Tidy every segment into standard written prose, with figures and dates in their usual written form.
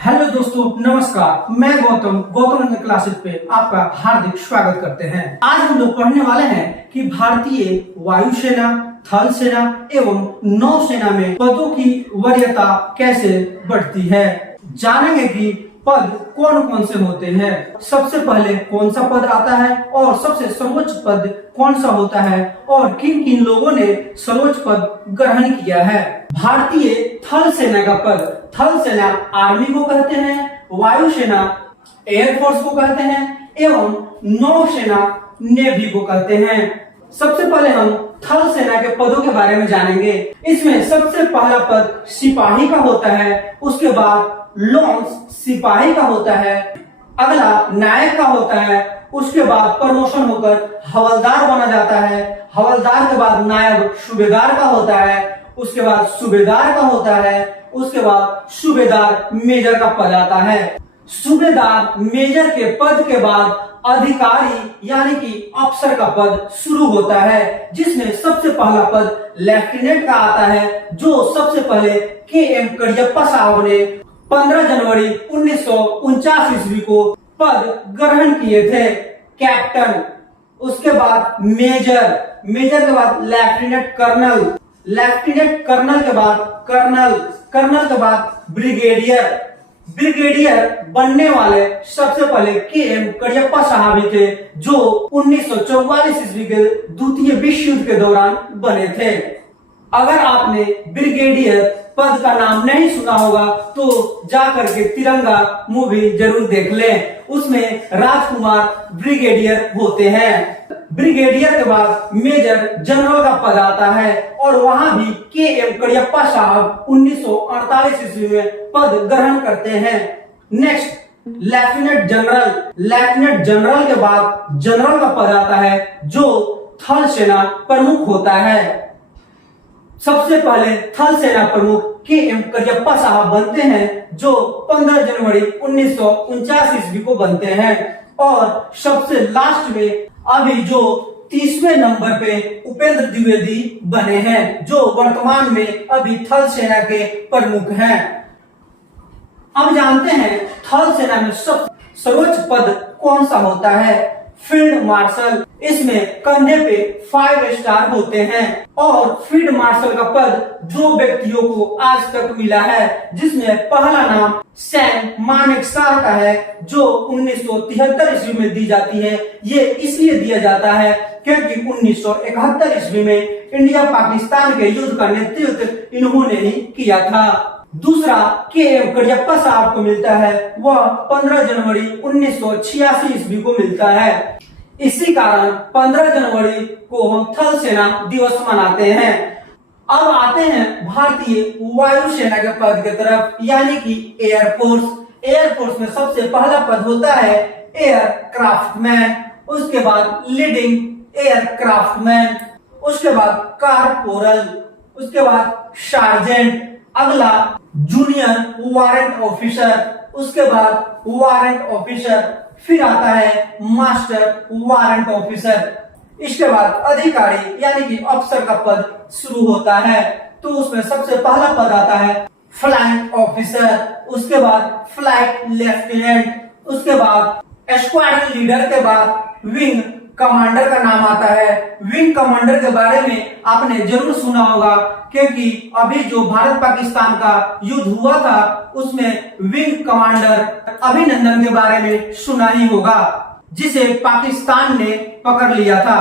Hello दोस्तों, नमस्कार। मैं गौतम क्लासेस पे आपका हार्दिक स्वागत करते हैं। आज हम लोग पढ़ने वाले हैं कि भारतीय वायुसेना, थल सेना एवं नौसेना में पदों की वरीयता कैसे बढ़ती है। जानेंगे कि पद कौन कौन से होते हैं, सबसे पहले कौन सा पद आता है और सबसे सर्वोच्च पद कौन सा होता है और किन किन लोगों ने सर्वोच्च पद ग्रहण किया है। भारतीय थल सेना का पद, थल सेना आर्मी को कहते हैं, वायुसेना एयरफोर्स को कहते हैं एवं नौसेना नेवी को कहते हैं। सबसे पहले हम थल सेना के पदों के बारे में जानेंगे। इसमें सबसे पहला पद सिपाही का होता है, उसके बाद लॉन्स सिपाही का होता है, अगला नायक का होता है, उसके बाद प्रमोशन होकर हवलदार बना जाता है, हवलदार के बाद नायब सूबेदार का होता है, उसके बाद सूबेदार का होता है, उसके बाद सूबेदार मेजर का पद आता है। सूबेदार मेजर के पद के बाद अधिकारी यानी कि अफसर का पद शुरू होता है, जिसमें सबसे पहला पद लेफ्टिनेंट का आता है, जो सबसे पहले के.एम. करियप्पा साहब ने 15 जनवरी 1949 ईस्वी को पद ग्रहण किए थे। कैप्टन, उसके बाद मेजर, मेजर के बाद लेफ्टिनेंट कर्नल, लेफ्टिनेंट कर्नल के बाद कर्नल, कर्नल के बाद ब्रिगेडियर, ब्रिगेडियर बनने वाले सबसे पहले के.एम. करियप्पा साहब ही थे, जो 1944 ईस्वी के द्वितीय विश्व युद्ध के दौरान बने थे। अगर आपने ब्रिगेडियर पद का नाम नहीं सुना होगा तो जाकर के तिरंगा मूवी जरूर देख लें, उसमें राजकुमार ब्रिगेडियर होते हैं। ब्रिगेडियर के बाद मेजर जनरल का पद आता है और वहां भी के.एम. करियप्पा साहब 1948 ईस्वी में पद ग्रहण करते हैं। Next lieutenant general, lieutenant general के बाद जनरल का पद आता है, जो थल सेना प्रमुख होता है। सबसे पहले थल सेना प्रमुख के.एम. करियप्पा साहब बनते हैं, जो 15 जनवरी 1949 ईस्वी को बनते हैं। और सबसे लास्ट में अभी जो 30वें नंबर पे उपेंद्र द्विवेदी बने हैं, जो वर्तमान में अभी थल सेना के प्रमुख हैं। अब जानते हैं थल सेना में सर्वोच्च पद कौन सा होता है। फील्ड मार्शल, इसमें कंधे पे 5 स्टार होते हैं और फील्ड मार्शल का पद 2 व्यक्तियों को आज तक मिला है, जिसमें पहला नाम सैम मानेकशॉ का है, जो 1973 ईस्वी में दी जाती है। ये इसलिए दिया जाता है क्योंकि 1971 ईस्वी में इंडिया पाकिस्तान के युद्ध का नेतृत्व इन्होंने ही किया था। दूसरा के.एम. करियप्पा साहब को मिलता है, वह 15 जनवरी 1986 ईस्वी को मिलता है। इसी कारण 15 जनवरी को हम थल सेना दिवस मनाते हैं। अब आते हैं भारतीय वायुसेना के पद की तरफ, यानी कि एयरफोर्स। एयरफोर्स में सबसे पहला पद होता है एयरक्राफ्टमैन, उसके बाद लीडिंग एयरक्राफ्टमैन, उसके बाद कारपोरल, उसके बाद सार्जेंट, अगला जूनियर वारंट ऑफिसर, उसके बाद वारंट ऑफिसर, फिर आता है मास्टर वारंट ऑफिसर। इसके बाद अधिकारी यानी कि अफसर का पद शुरू होता है, तो उसमें सबसे पहला पद आता है फ्लाइंग ऑफिसर, उसके बाद फ्लाइट लेफ्टिनेंट, उसके बाद स्क्वाड्रन लीडर के बाद विंग कमांडर का नाम आता है। विंग कमांडर के बारे में आपने जरूर सुना होगा, क्योंकि अभी जो भारत पाकिस्तान का युद्ध हुआ था उसमें विंग कमांडर अभिनंदन के बारे में सुना ही होगा, जिसे पाकिस्तान ने पकड़ लिया था।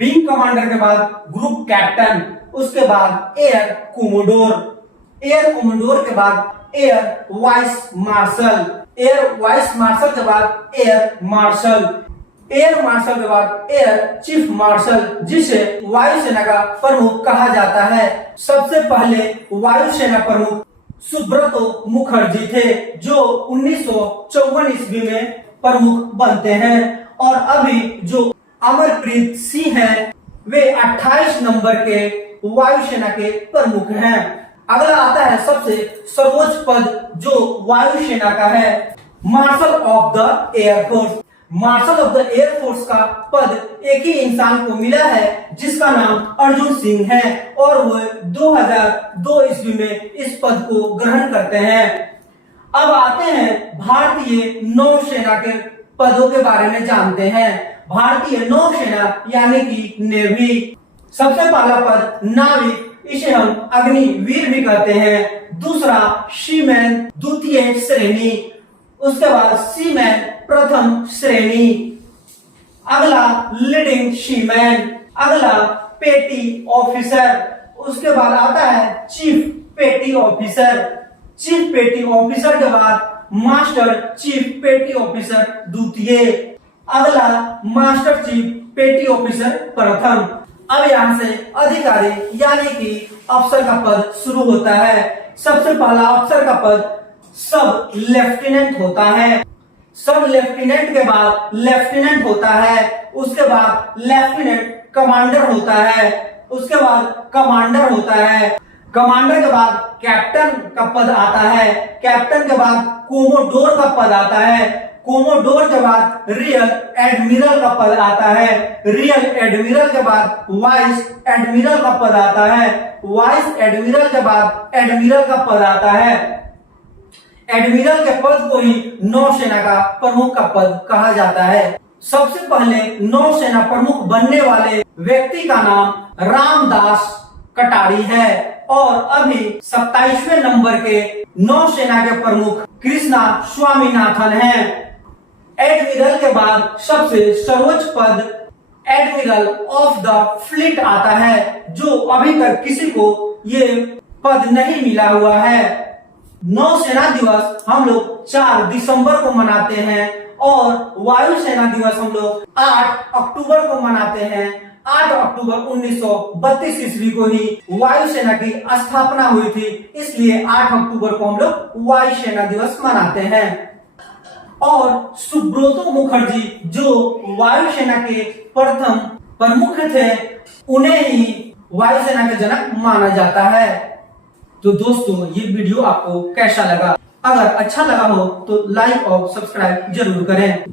विंग कमांडर के बाद ग्रुप कैप्टन, उसके बाद एयर कोमोडोर, एयर कोमोडोर के बाद air vice marshal, air vice marshal के बाद एयर मार्शल, एयर मार्शल के बाद एयर चीफ मार्शल, जिसे वायुसेना का प्रमुख कहा जाता है। सबसे पहले वायुसेना प्रमुख सुब्रतो मुखर्जी थे, जो 1954 ईस्वी में प्रमुख बनते हैं। और अभी जो अमरप्रीत सिंह हैं, वे 28 नंबर के वायुसेना के प्रमुख हैं। अगला आता है सबसे सर्वोच्च पद जो वायुसेना का है, marshal of the air force. Marshal of the air force का पद एक ही इंसान को मिला है जिसका नाम अर्जुन सिंह है और वो 2002 ईस्वी में इस पद को ग्रहण करते हैं। अब आते हैं भारतीय नौसेना के पदों के बारे में जानते हैं। भारतीय नौसेना यानी कि नेवी। सबसे पहला पद नाविक, इसे हम अग्निवीर भी कहते हैं। दूसरा सीमैन, द्वितीय श्रेणी। उसके बाद सीमैन, प्रथम श्रेणी। अगला लीडिंग सीमैन। अगला पेटी ऑफिसर। उसके बाद आता है चीफ पेटी ऑफिसर। चीफ पेटी ऑफिसर के बाद मास्टर चीफ पेटी ऑफिसर द्वितीय। अगला मास्टर चीफ पेटी ऑफिसर प्रथम। अब यहाँ से अधिकारी यानी कि अफसर का पद शुरू होता है। सबसे पहला अफसर का पद सब लेफ्टिनेंट होता है। सब लेफ्टिनेंट के बाद लेफ्टिनेंट होता है। उसके बाद लेफ्टिनेंट कमांडर होता है। उसके बाद कमांडर होता है। कमांडर के बाद कैप्टन का पद आता है। कैप्टन के बाद कोमोडोर का पद आता है। कोमोडोर के बाद रियल एडमिरल का पद आता है। रियल एडमिरल के बाद वाइस एडमिरल का पद आता है। वाइस एडमिरल के बाद एडमिरल का पद आता है। एडमिरल के पद को ही नौसेना का प्रमुख का पद कहा जाता है। सबसे पहले नौसेना प्रमुख बनने वाले व्यक्ति का नाम रामदास कटारी है और अभी 27वें नंबर के नौसेना के प्रमुख कृष्णा स्वामीनाथन हैं। एडमिरल के बाद सबसे सर्वोच्च पद एडमिरल ऑफ द फ्लीट आता है, जो अभी तक किसी को ये पद नहीं मिला हुआ है। नौसेना दिवस हम लोग 4 दिसंबर को मनाते हैं और वायुसेना दिवस हम लोग 8 अक्टूबर को मनाते हैं। 8 अक्टूबर 1932 ईस्वी को ही वायुसेना की स्थापना हुई थी, इसलिए 8 अक्टूबर को हम लोग वायुसेना दिवस मनाते हैं। और सुब्रतो मुखर्जी जो वायुसेना के प्रथम प्रमुख थे, उन्हें ही वायुसेना के जनक माना जाता है। तो दोस्तों, ये वीडियो आपको कैसा लगा? अगर अच्छा लगा हो तो लाइक और सब्सक्राइब जरूर करें।